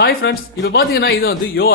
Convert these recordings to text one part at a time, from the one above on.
Hi friends, இப்போ பாத்தீங்கன்னா இது வந்து யோ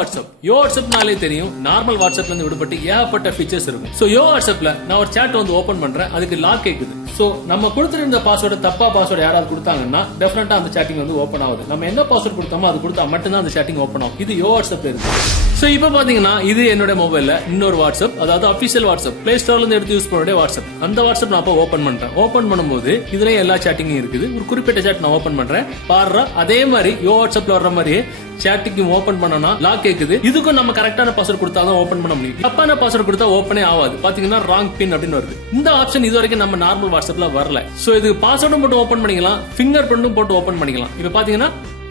வாட்ஸ்அப்னாலே தெரியும் நார்மல் வாட்ஸ்அப்ல இருந்து விடுபட்டு ஏகப்பட்ட ஃபீச்சர்ஸ் இருக்கும். சோ யோ வாட்ஸ்அப்ல நான் ஒரு chat வந்து ஓபன் பண்றேன், அதுக்கு லாக் கேக்குது. சோ நம்ம கொடுத்திருந்த பாஸ்வேர்டு தப்பா பாஸ்வேர்டு யாராவது கொடுத்தாங்கன்னா டெஃபினட்டா அந்த chatting வந்து ஓபன் ஆகுது. நம்ம என்ன பாஸ்வேர்ட் கொடுத்தோமோ அது கொடுத்தா மட்டும் தான் அந்த chatting ஓபன் ஆகும். இது யோ வாட்ஸ்அப்ல இருக்கு. சோ இப்போ பாத்தீங்கன்னா இது என்னோட மொபைல்ல இன்னொரு வாட்ஸ்அப், அதாவது அபிஷியல் வாட்ஸ்அப், பிளே ஸ்டோர்ல இருந்து எடுத்து யூஸ் பண்ணக்கூடிய வாட்ஸ்அப். அந்த வாட்ஸ்அப் நான் அப்ப ஓபன் பண்றேன். ஓபன் பண்ணும்போது இதுல எல்லா chatting இருக்குது. ஒரு குறிப்பிட்ட chat நான் ஓபன் பண்றேன். பாருங்க அதே மாதிரி யோ வாட்ஸ்அப்ல வர்ற மாதிரி chatting ஓபன் பண்ணனா லாக் கேக்குது. இதுக்கும் நம்ம கரெக்டான பாஸ்வேர்ட் கொடுத்தா தான் ஓபன் பண்ண முடியும். தப்பான பாஸ்வேர்ட் கொடுத்தா ஓபனே ஆகாது. பாத்தீங்கன்னா ராங் பின் அப்படின்னு வருது. இந்த ஆப்ஷன் இதுவரைக்கும் நம்ம நார்மல் வாட்ஸ்அப்ல வரல. சோ இது பாஸ்வேர்டும் போட்டு ஓபன் பண்ணிக்கலாம், ஃபிங்கர் பிரிண்டும் போட்டு ஓபன் பண்ணிக்கலாம். இப்போ பாத்தீங்கன்னா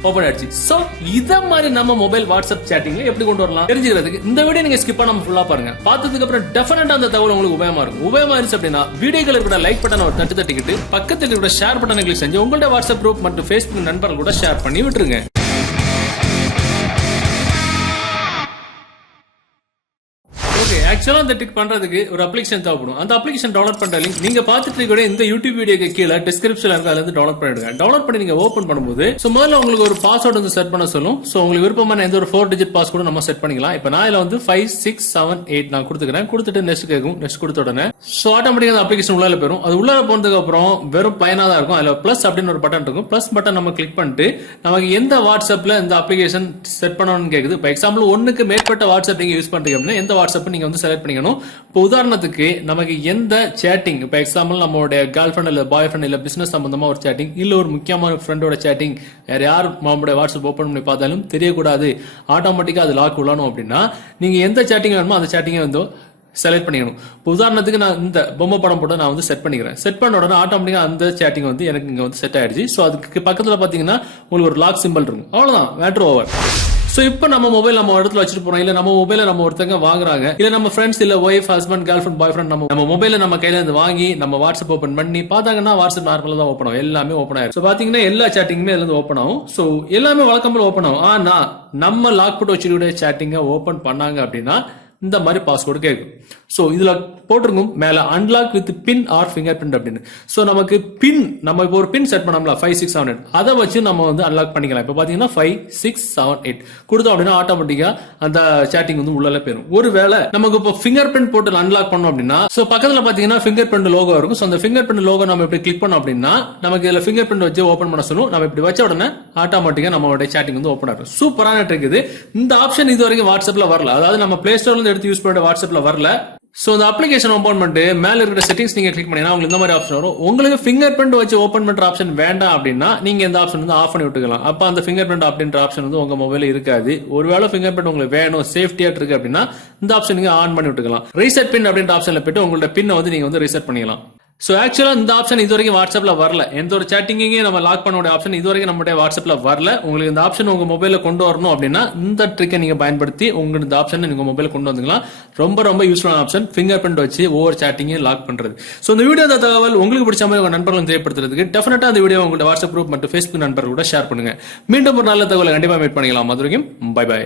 ஓபன் ஆயிடுச்சு. சோ இத மாதிரி நம்ம மொபைல் வாட்ஸ்அப் chattingல எப்படி கொண்டு வரலாம் தெரிஞ்சுக்கிறதுக்கு இந்த வீடியோ நீங்க ஸ்கிப் பண்ணாம ஃபுல்லா பாருங்க. பார்த்ததுக்கு அப்புறம் டெஃபினட்டா அந்த தகவல் உங்களுக்கு உபயோகமா இருக்கும். உபயோகமா இருந்துச்சு அப்படின்னா வீடியோக்கள் இருக்கிற லைக் பட்டனை ஒரு தட்டிக்கிட்டு பக்கத்துல இருக்கிற ஷேர் பட்டனை கிளிக் செஞ்சு உங்களோட வாட்ஸ்அப் குரூப் மற்றும் ஃபேஸ்புக் நண்பர்கள் கூட ஷேர் பண்ணி விட்டுருங்க. ஆக்சுவலா இந்த டிக் பண்றதுக்கு ஒரு அப்ளிகேஷன் தேவைப்படும். அந்த அப்ளிகேஷன் டவுன்லோட் பண்ற லிங்க் நீங்க பாத்துட்டு இருக்க இந்த யூடியூப் வீடியோக்கு கீழே டிஸ்கிரிப்ஷன்ல இருக்கு, அதுல இருந்து டவுன்லோட் பண்ணிடுங்க. டவுன்லோட் பண்ணி நீங்க ஓபன் பண்ணும்போது முதல்ல உங்களுக்கு ஒரு பாஸ்வேர்ட் வந்து செட் பண்ண சொல்லும். சோ உங்களுக்கு விருப்பமான எந்த ஒரு 4 டிஜிட் பாஸ்வேர்டும் நம்ம செட் பண்ணிக்கலாம். இப்போ நான் இதுல வந்து 5678 நான் கொடுத்துக்கிறேன். கொடுத்துட்டு நெக்ஸ்ட் கேட்கும். நெக்ஸ்ட் கொடுத்த உடனே சோ ஆட்டோமேட்டிக்கா அந்த அப்ளிகேஷன் உள்ள போயிடும். அது உள்ள போனதுக்கு அப்புறம் வெறும் பிளைனா தான் இருக்கும். அதுல பிளஸ் அப்படின்னு ஒரு பட்டன் இருக்கும். பிளஸ் பட்டன் நம்ம கிளிக் பண்ணிட்டு நமக்கு எந்த வாட்ஸ்அப்ல இந்த அப்ளிகேஷன் செட் பண்ணணும்னு கேக்குது. இப்போ எக்ஸாம்பிள் ஒன்னுக்கு மேற்பட்ட வாட்ஸ்அப் நீங்க யூஸ் பண்றீங்க அப்படின்னா எந்த வாட்ஸ்அப் நீங்க வந்து செலக்ட் பண்ணிக்கணும். இப்போ உதாரணத்துக்கு நமக்கு எந்த சேட்டிங், இப்போ எக்ஸாம்பிள் நம்மளுடைய கேர்ள் ஃபிரெண்ட் இல்ல பாய் ஃபிரெண்ட் இல்ல பிசினஸ் சம்பந்தமா ஒரு சேட்டிங் இல்ல ஒரு முக்கியமான ஃப்ரெண்டோட சேட்டிங் யார் நம்மளுடைய வாட்ஸ்அப் ஓபன் பண்ணி பார்த்தாலும் தெரியக்கூடாது, ஆட்டோமேட்டிக்கா அது லாக் உள்ளணும் அப்படின்னா நீங்க எந்த சேட்டிங் வேணுமோ அந்த சேட்டிங்கை வந்து செலக்ட் பண்ணிக்கணும். இப்போ உதாரணத்துக்கு நான் இந்த பொம்மை படம் போட்டு நான் வந்து செட் பண்ணிக்கிறேன். செட் பண்ண உடனே ஆட்டோமேட்டிக்கா அந்த சேட்டிங் வந்து எனக்கு இங்க வந்து செட் ஆயிடுச்சு. ஸோ அதுக்கு பக்கத்துல பாத்தீங்கன்னா உங்களுக்கு ஒரு லாக் சிம்பிள் இருக்கும். அவ்வளவுதான், மேட்டர் ஓவர். சோ இப்போ நம்ம மொபைல் நம்ம இடத்துல வச்சுட்டு போறோம், இல்ல நம்ம மொபைல நம்ம ஒருத்தங்க வாங்குறாங்க, இல்ல நம்ம ஃப்ரெண்ட்ஸ் இல்ல ஒய்ஃப் ஹஸ்பண்ட் கேர்ள் ஃபிரெண்ட் பாய் ஃபிரெண்ட் நம்ம மொபைல நம்ம கையில இருந்து வாங்கி நம்ம வாட்ஸ்அப் ஓபன் பண்ணி பார்த்தாங்கன்னா வாட்ஸ்அப் நார்மலா தான் ஓபன் ஆகும். எல்லாமே ஓபன் ஆயிரும். சோ பாத்தீங்கன்னா எல்லா சேட்டிங்குமே இதுல இருந்து ஓபன் ஆகும். சோ எல்லாமே வழக்கம் போல ஓபன் ஆகும். ஆனா நம்ம லாக் போட்டு வச்சிருக்கிற சேட்டிங்கை ஓபன் பண்ணாங்க அப்படின்னா இந்த மாதிரி பாஸ்வேர்டு கேட்கும். சோ இதுல போட்டிருக்கும் மேல unlock with pin or fingerprint அப்படின்னு. சோ நமக்கு பின் நம்ம இப்போ ஒரு பின் செட் பண்ணோம்ல 5678, அதை வச்சு நம்ம வந்து அன்லாக் பண்ணிக்கலாம். இப்போ பாத்தீங்கன்னா 5678 கொடுத்தோம் அப்படின்னா ஆட்டோமேட்டிக்கா அந்த சேட்டிங் வந்து உள்ள போயிடும். ஒருவேளை நமக்கு இப்போ ஃபிங்கர் பிரிண்ட் போட்டு அன்லாக் பண்ணோம் அப்படின்னா சோ பக்கத்துல பாத்தீங்கன்னா ஃபிங்கர் பிரிண்ட் லோகோ இருக்கும். சோ அந்த ஃபிங்கர் பிரிண்ட் லோகோ நம்ம இப்படி கிளிக் பண்ணோம் அப்படின்னா நமக்கு இதுல ஃபிங்கர் பிரிண்ட் வச்சு ஓபன் பண்ண சொல்லும். நம்ம இப்படி வச்ச உடனே ஆட்டோமேட்டிக்கா நம்மளுடைய சேட்டிங் வந்து ஓபன் ஆகும். சூப்பரான ட்ரிக் இது. இந்த ஆப்ஷன் இது வரைக்கும் வாட்ஸ்அப்ல வரல, அதாவது நம்ம பிளே ஸ்டோர்ல எடுத்து யூஸ் பண்ண வாட்ஸ்அப்ல வரல. சோ இந்த அப்ளிகேஷன் ஓபன் பண்ணிட்டு மேல இருக்கிற செட்டிங்ஸ் நீங்க கிளிக் பண்ணீங்கன்னா உங்களுக்கு இந்த மாதிரி ஆப்ஷன் வரும். உங்களுக்கு ஃபிங்கர் பிரிண்ட் வச்சு ஓபன் பண்ற ஆப்ஷன் வேண்டாம் அப்படின்னா நீங்க இந்த ஆப்ஷன் வந்து ஆஃப் பண்ணி விட்டுக்கலாம். அப்ப அந்த ஃபிங்கர் பிரிண்ட் அப்படின்ற ஆப்ஷன் வந்து உங்க மொபைல்ல இருக்காது. ஒருவேளை ஃபிங்கர் பிரிண்ட் உங்களுக்கு வேணும், சேஃப்டியா இருக்கு அப்படின்னா இந்த ஆப்ஷன் நீங்க ஆன் பண்ணி விட்டுக்கலாம். ரீசெட் பின் அப்படின்ற ஆப்ஷன்ல போயிட்டு உங்களோட பின்னை வந்து நீங்க வந்து ரீசெட் பண்ணிக்கலாம். சோ ஆக்சுவலா இந்த ஆப்ஷன் இது வரைக்கும் வாட்ஸ்அப்ல வரல. எந்த ஒரு சேட்டிங்கையும் நம்ம லாக் பண்ண ஆப்ஷன் இது வரைக்கும் நம்மளுடைய வாட்ஸ்அப்ல வரல. உங்களுக்கு இந்த ஆப்ஷன் உங்க மொபைல்ல கொண்டு வரணும் அப்படின்னா இந்த ட்ரிக்கை நீங்க பயன்படுத்தி உங்களுக்கு இந்த ஆப்ஷன் நீங்க மொபைல் கொண்டு வந்துக்கலாம். ரொம்ப ரொம்ப யூஸ்ஃபுல்லான ஆப்ஷன், ஃபிங்கர் பிரிண்ட் வச்சு ஒவ்வொரு சேட்டிங்கையும் லாக் பண்றது. சோ இந்த வீடியோ தகவல் உங்களுக்கு பிடிச்ச மாதிரி உங்க நண்பர்களும் தெரியப்படுத்துறதுக்கு டெஃபினட்டா இந்த வீடியோ உங்களோட வாட்ஸ்அப் குரூப் மற்றும் ஃபேஸ்புக் நண்பர்களோட ஷேர் பண்ணுங்க. மீண்டும் ஒரு நல்ல தகவலை கண்டிப்பா மீட் பண்ணிக்கலாம். அது வரைக்கும் பை பை.